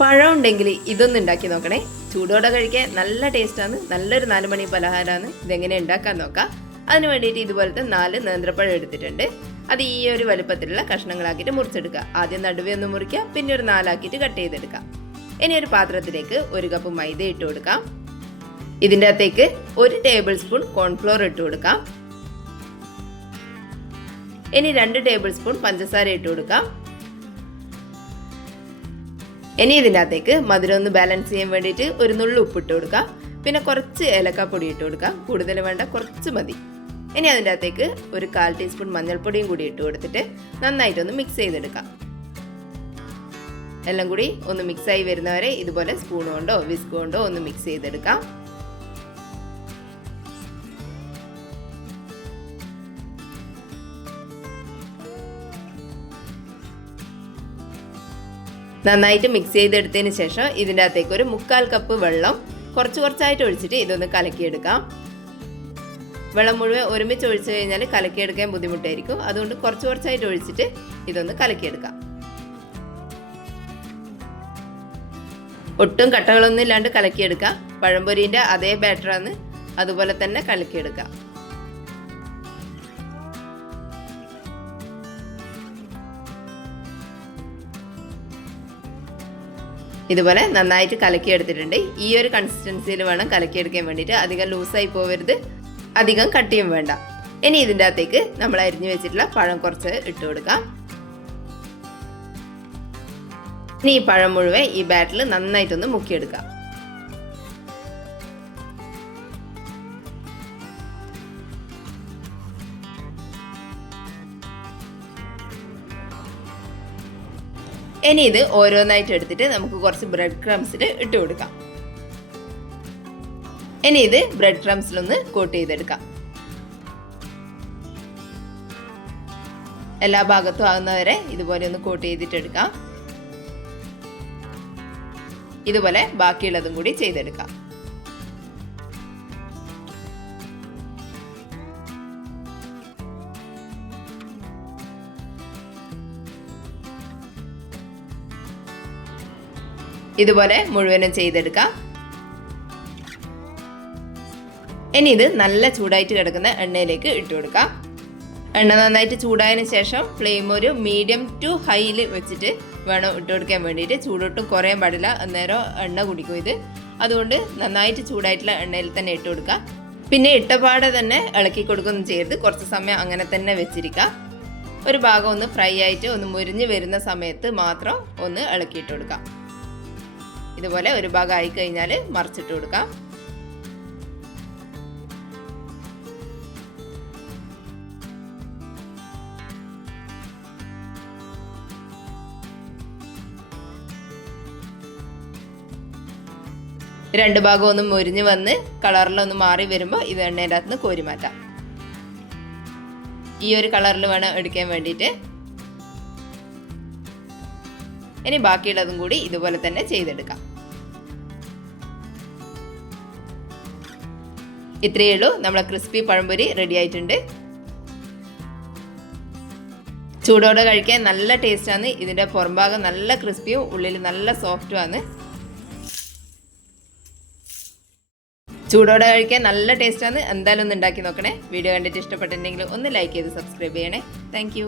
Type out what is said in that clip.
പഴം ഉണ്ടെങ്കിൽ ഇതൊന്നും ഉണ്ടാക്കി നോക്കണേ. ചൂടോടെ കഴിക്കാൻ നല്ല ടേസ്റ്റാണ്. നല്ലൊരു 4 മണി പലഹാരമാണ്. ഇതെങ്ങനെ ഉണ്ടാക്കാൻ നോക്കാം. അതിന് വേണ്ടിയിട്ട് ഇതുപോലത്തെ 4 നേന്ത്രപ്പഴം എടുത്തിട്ടുണ്ട്. അത് ഈ ഒരു വലുപ്പത്തിലുള്ള കഷ്ണങ്ങളാക്കിയിട്ട് മുറിച്ചെടുക്കുക. ആദ്യം നടുവേ ഒന്ന് മുറിക്കുക, പിന്നെ ഒരു 4 ആക്കിയിട്ട് കട്ട് ചെയ്തെടുക്കാം. ഇനി ഒരു പാത്രത്തിലേക്ക് 1 കപ്പ് മൈദ ഇട്ട് കൊടുക്കാം. ഇതിൻ്റെ അകത്തേക്ക് 1 ടേബിൾ സ്പൂൺ കോൺഫ്ലോർ ഇട്ട് കൊടുക്കാം. ഇനി 2 ടേബിൾ സ്പൂൺ പഞ്ചസാര ഇട്ട് കൊടുക്കാം. ഇനി ഇതിൻ്റെ അകത്തേക്ക് മധുരം ഒന്ന് ബാലൻസ് ചെയ്യാൻ വേണ്ടിയിട്ട് ഒരു നുള്ളു ഉപ്പിട്ട് കൊടുക്കാം. പിന്നെ കുറച്ച് ഏലക്കാപ്പൊടി ഇട്ട് കൊടുക്കാം. കൂടുതൽ വേണ്ട, കുറച്ച് മതി. ഇനി അതിൻ്റെ അകത്തേക്ക് ഒരു 1/4 ടീസ്പൂൺ മഞ്ഞൾപ്പൊടിയും കൂടി ഇട്ട് കൊടുത്തിട്ട് നന്നായിട്ടൊന്ന് മിക്സ് ചെയ്തെടുക്കാം. എല്ലാം കൂടി ഒന്ന് മിക്സായി വരുന്നവരെ ഇതുപോലെ സ്പൂൺ കൊണ്ടോ വിസ്ക് കൊണ്ടോ ഒന്ന് മിക്സ് ചെയ്തെടുക്കാം. നന്നായിട്ട് മിക്സ് ചെയ്തെടുത്തതിന് ശേഷം ഇതിൻ്റെ അകത്തേക്ക് ഒരു 1/4 കപ്പ് വെള്ളം കുറച്ചായിട്ട് ഒഴിച്ചിട്ട് ഇതൊന്ന് കലക്കിയെടുക്കാം. വെള്ളം മുഴുവൻ ഒരുമിച്ച് ഒഴിച്ചു കഴിഞ്ഞാൽ കലക്കിയെടുക്കാൻ ബുദ്ധിമുട്ടായിരിക്കും. അതുകൊണ്ട് കുറച്ചായിട്ട് ഒഴിച്ചിട്ട് ഇതൊന്ന് കലക്കിയെടുക്കാം. ഒട്ടും കട്ടകളൊന്നും ഇല്ലാണ്ട് കലക്കിയെടുക്കാം. പഴംപൊരീൻ്റെ അതേ ബാറ്ററാണ്, അതുപോലെ തന്നെ കലക്കിയെടുക്കാം. ഇതുപോലെ നന്നായിട്ട് കലക്കിയെടുത്തിട്ടുണ്ട്. ഈ ഒരു കൺസിസ്റ്റൻസിയിൽ വേണം കലക്കിയെടുക്കാൻ വേണ്ടിയിട്ട്. അധികം ലൂസായി പോവരുത്, അധികം കട്ടിയും വേണ്ട. ഇനി ഇതിൻ്റെ അകത്തേക്ക് നമ്മൾ അരിഞ്ഞു വെച്ചിട്ടുള്ള പഴം കുറച്ച് ഇട്ട് കൊടുക്കാം. ഇനി ഈ പഴം മുഴുവൻ ഈ ബാറ്ററിൽ നന്നായിട്ടൊന്ന് മുക്കിയെടുക്കാം. ഇനി ഇത് ഓരോന്നായിട്ട് എടുത്തിട്ട് നമുക്ക് കുറച്ച് ബ്രെഡ് ക്രംസിൽ ഇട്ട് കൊടുക്കാം. ഇനി ഇത് ബ്രെഡ് ക്രംസിലൊന്ന് കോട്ട് ചെയ്തെടുക്കാം. എല്ലാ ഭാഗത്തും ആകുന്നവരെ ഇതുപോലെ ഒന്ന് കോട്ട് ചെയ്തിട്ടെടുക്കാം. ഇതുപോലെ ബാക്കിയുള്ളതും കൂടി ചെയ്തെടുക്കാം. ഇതുപോലെ മുഴുവനും ചെയ്തെടുക്കാം. ഇനി ഇത് നല്ല ചൂടായിട്ട് കിടക്കുന്ന എണ്ണയിലേക്ക് ഇട്ട് കൊടുക്കാം. എണ്ണ നന്നായിട്ട് ചൂടായതിന് ശേഷം ഫ്ലെയിം ഒരു മീഡിയം ടു ഹൈയിൽ വെച്ചിട്ട് വേണം ഇട്ട് കൊടുക്കാൻ വേണ്ടിയിട്ട്. ചൂടൊട്ടും കുറയാൻ പാടില്ല, അന്നേരം എണ്ണ കുടിക്കും ഇത്. അതുകൊണ്ട് നന്നായിട്ട് ചൂടായിട്ടുള്ള എണ്ണയിൽ തന്നെ ഇട്ട് കൊടുക്കുക. പിന്നെ ഇട്ടപാടെ തന്നെ ഇളക്കി കൊടുക്കുകയൊന്നും ചെയ്യരുത്. കുറച്ച് സമയം അങ്ങനെ തന്നെ വെച്ചിരിക്കുക. ഒരു ഭാഗം ഒന്ന് ഫ്രൈ ആയിട്ട് ഒന്ന് മുരിഞ്ഞ് വരുന്ന സമയത്ത് മാത്രം ഒന്ന് ഇളക്കിയിട്ട് കൊടുക്കാം. ഇതുപോലെ ഒരു ഭാഗം ആയി കഴിഞ്ഞാൽ മറിച്ചിട്ട് കൊടുക്കാം. രണ്ട് ഭാഗം ഒന്ന് മുരിഞ്ഞ് വന്ന് കളറിലൊന്ന് മാറി വരുമ്പോൾ ഇത് എണ്ണേൻ്റെ അകത്ത് നിന്ന് കോരി മാറ്റാം. ഈ ഒരു കളറിൽ വേണം എടുക്കാൻ വേണ്ടിയിട്ട്. ഇനി ബാക്കിയുള്ളതും കൂടി ഇതുപോലെ തന്നെ ചെയ്തെടുക്കാം. ഇത്രയേ ഉള്ളൂ, നമ്മളെ ക്രിസ്പി പഴംപൊരി റെഡി ആയിട്ടുണ്ട്. ചൂടോടെ കഴിക്കാൻ നല്ല ടേസ്റ്റാണ്. ഇതിൻ്റെ പുറംഭാഗം നല്ല ക്രിസ്പിയും ഉള്ളിൽ നല്ല സോഫ്റ്റുമാണ്. ചൂടോടെ കഴിക്കാൻ നല്ല ടേസ്റ്റാണ്. എന്തായാലും ഒന്ന് ഉണ്ടാക്കി നോക്കണേ. വീഡിയോ കണ്ടിട്ട് ഇഷ്ടപ്പെട്ടിട്ടുണ്ടെങ്കിൽ ഒന്ന് ലൈക്ക് ചെയ്ത് സബ്സ്ക്രൈബ് ചെയ്യണേ. താങ്ക്